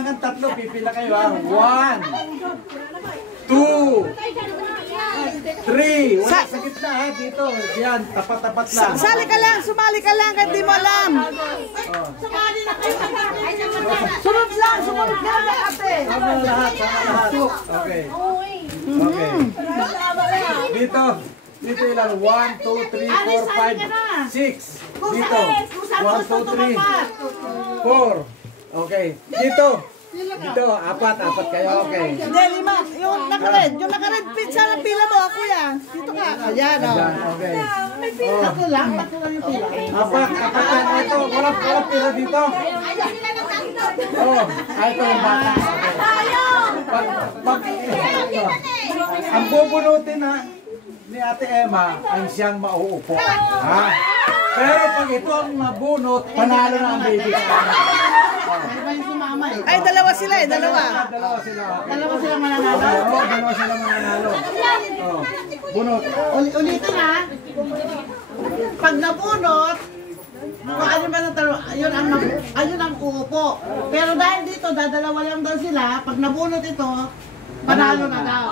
hanggang 3, pipila kayo ha. 1, 2, 3. Wala sa gitna ha, dito. Yan, tapat-tapat lang. Sali ka lang, sumali ka lang, kahit di mo alam. Sumali na kayo. Sunod lang ate. Sama lahat, sama lahat. Okay. Okay. Dito. Dito ilan? 1, 2, 3, 4, 5, 6. Dito. 1, 2, 3, 4. Okay. Dito. Dito, apat kayo. Okay. Hindi, 5. Yung nakared. Yung nakared, pizza ng pila mo, kuya. Dito ka. Ayan, o. Ayan, okay. Tatlo lang yung pila. Apat yan. Ito, walang pila dito. Oh, ito yung bata. Ang bubunutin na ni Ate Emma ang siyang mauupo. Ha? Pero pag ito ang nabunot, panalo na ang baby. Ay, dalawa sila eh, dalawa. Dalawa sila. Dalawa sila mananalo. Oo, dalawa sila mananalo. Oh, bunot. Ulitin ha. Pag nabunot, kung ano ba na talo, ayun ang uupo. Pero dahil dito, dadalawa lang daw sila, pag nabunot ito, panalo na daw.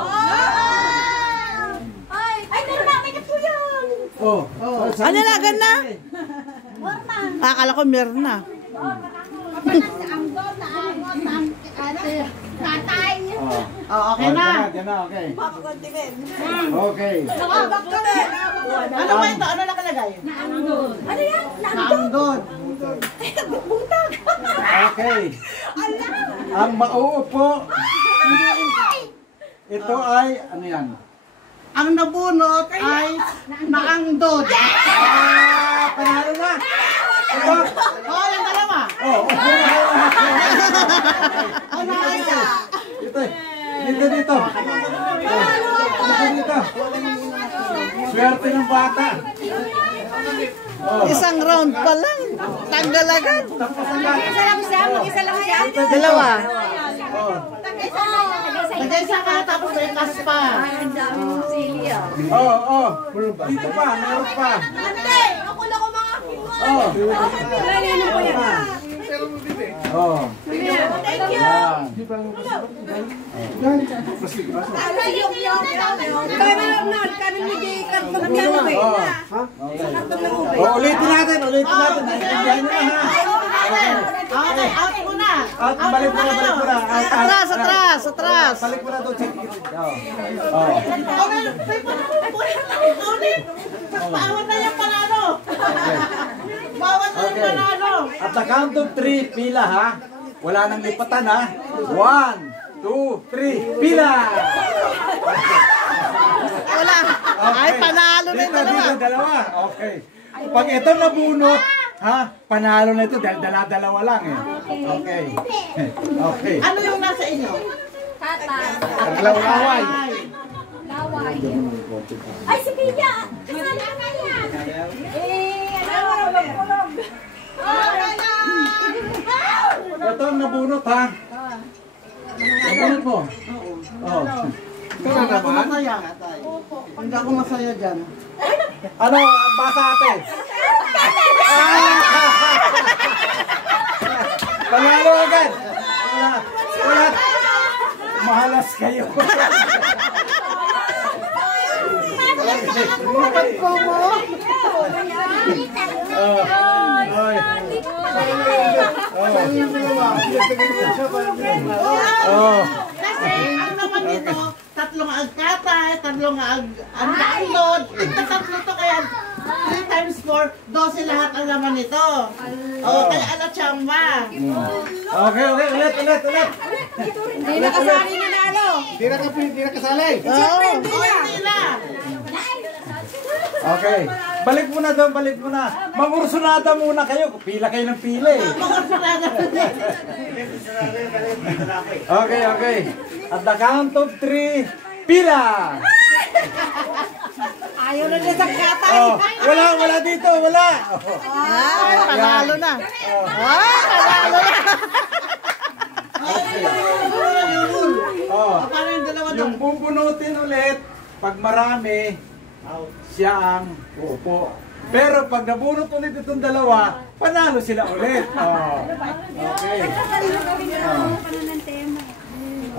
Ay, narami ka po yan. Oh. Ano na, ganda? Akala ko meron na. Tatay. Oh, okay na. Yan na, okay. Okay. Ano ba ito? Ano nakalagay? Naandun. Ano yan? Naandun. Buntag. Okay. Ang mauupo, ito ay, ano yan? Ang nabunot ay naangdod. Panalo na! Ito! Oh, yung dalawa. Oh, Ano isa? Dito. Dito. Dito. Swerte ng bata. Oh. Isang round pa lang. Tanggal agad. Tapos ang bata. Isa lang siya. Mag-isa lang yan. Dalawa. Oh. Nag-isa ka tapos may kas pa. Ang daming sili ah. Oh. Dito pa, meron pa. Ate, ako lang ko mga Oh. Ano po yan? Oh. Thank you. Yan. Oh, ulitin natin. Naintindihan nyo na ha. Okay, out muna. At balik mo na. Atras. Balik mo na doon. Oh. Bawat na yung panalo. Bawat na yung panalo. At the count of 3, pila ha. Wala nang lipatan ha. 1, 2, 3, pila! Wala. Ay, panalo na yung dalawa. Dito, dalawa. Okay. Pag ito nabunot, ha, panalo na ito dahil dala-dalawa lang eh. Okay. Okay. Ano yung nasa inyo? Laway. Laway. Ay, si Pia! Kasama ka yan! Ano mo na magkulog? Ito ang nabunot ha. Nabunot mo? Oo. Ito na naman. Hindi ako masaya dyan. Ano, basa ate? Panalo agad. Wala. Mahalas kayo. Kapag ko mo. Kasi ang naman nito, tatlong agkatay, tatlong agkatay, tatlo to kaya 3 times 4, 12 lahat ang laman nito. Kaya alat chamba. Okay, ulit. Hindi na kasali na nalo. Hindi na kasali. Hindi na. Okay. Balik muna doon. Mangursunada muna kayo. Pila kayo ng pila eh. Okay. At the count of 3, pila! Ayaw na niya sa katay. Oh, wala dito, wala. Ay, panalo na. Panalo na. Oh, Paano yung dalawa yung bubunutin ulit, pag marami, siya ang uupo. Pero pag nabunot ulit itong dalawa, panalo sila ulit. Oh.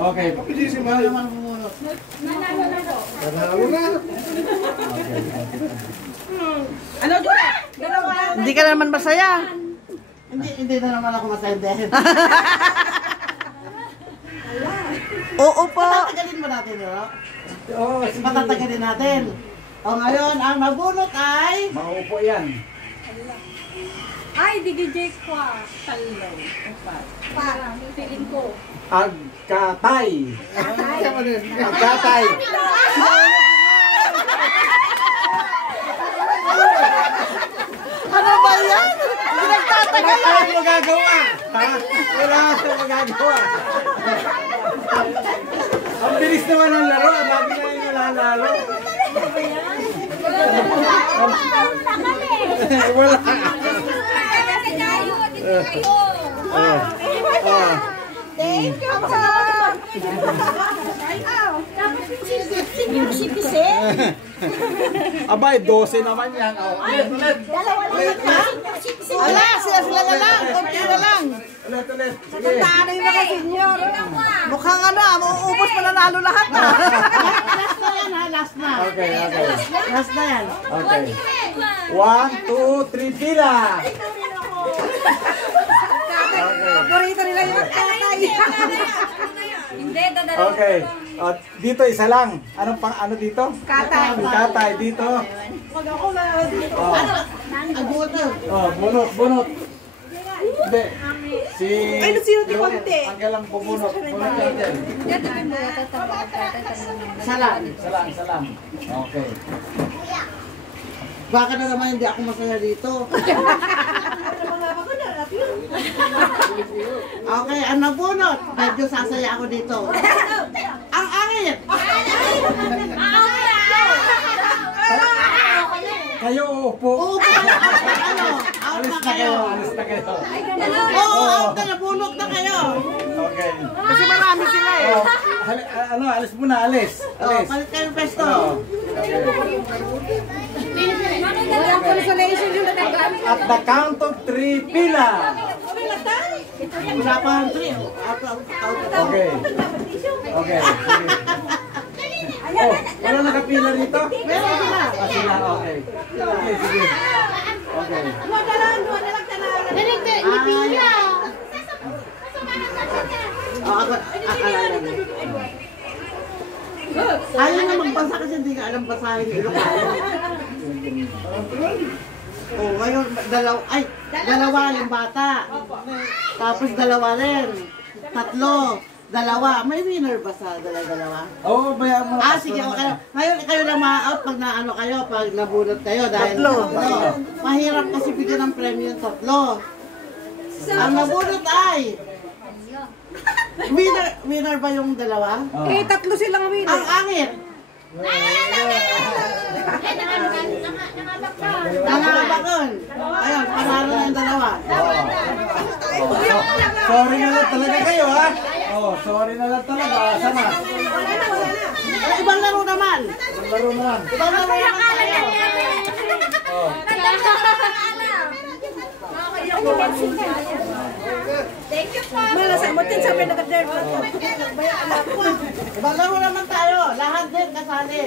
Okay. Okay. Sino naman bumunot? Panalo na. Ano, Jura? Dalawa. Hindi ka naman masaya. Hindi na naman ako masaya dahil. Oo po. Patatagalin mo natin, no? Oh, sige. Patatagalin natin. O ngayon, ang nabunot ay... Maupo yan. Ay, DJ kwa. Talo. Parang, feeling ko. Agkatay. Agkatay. Ano ba yan? Pinagtatagal Wala tayong magagawa. Ha? Wala tayong magagawa. Ang bilis naman ng laro. Lagi na yung nalalaro. Wala. Thank you po. Dapat yung sipise. Abay, 12 naman yan. Oh, ulit. Dalawa lang pa. Wala, sila na lang. Kunti na lang. Ulit. Sige. Tanay na kasi senyor. Mukhang ano, mauubos pa nanalo lahat na. Last na yan ha, last na. Okay. Last na yan. Okay. 1, 2, 3, pila. Paborito nila yung tatay. Hindi, dadalawa. Okay. Dito isa lang. Ano dito? Katay. Katay dito. Pag ako na dito. Oh. Agoto. Oh, bunot. Hindi. Ay, sino di konti? Ang galang bubunot. Bunot lang din. Salam. Salang. Okay. Baka na naman hindi ako masaya dito. Okay, ang nabunot. Medyo sasaya ako dito. Ang angit. Kayo upo. Uupo kayo. Ano? Out Alis na na kayo. kayo. Oo, out na. Nabunot na kayo. Okay. Kasi marami sila eh. Oh, alis muna, alis. Oh, palit kayo pesto. Walang consolation yung natagal. At the count of 3, pila. Wala pa ang trip. Out. Okay. Sige. Oh, wala nakapila rito? Meron sila. Sila, okay. Sige. Okay. Ayaw na magbasa kasi hindi ka alam basahin yung Ilocano. Oh, ngayon, dalawa yung bata. Tapos dalawa rin. Tatlo. Dalawa. May winner ba sa dalawa? Oo, bayan mo. Sige, okay. Ngayon, kayo lang ma-out pag naano kayo, pag nabunot kayo. Dahil Tatlo. Mahirap kasi bigyan ng premyo yung tatlo. Ang nabunot ay... Winner ba yung dalawa? Eh, tatlo silang winner. Ang angit! Nangabakon! Ayun, panalo na yung dalawa. Sorry na lang talaga kayo, ha? Oh, sorry na lang talaga. Sana? Ibang laro naman! Laro na lang. Ibang laro naman tayo! Oh. Thank you po. Malasamutin sa pinaka-derby. Ibang laro naman tayo! Lahat din kasali!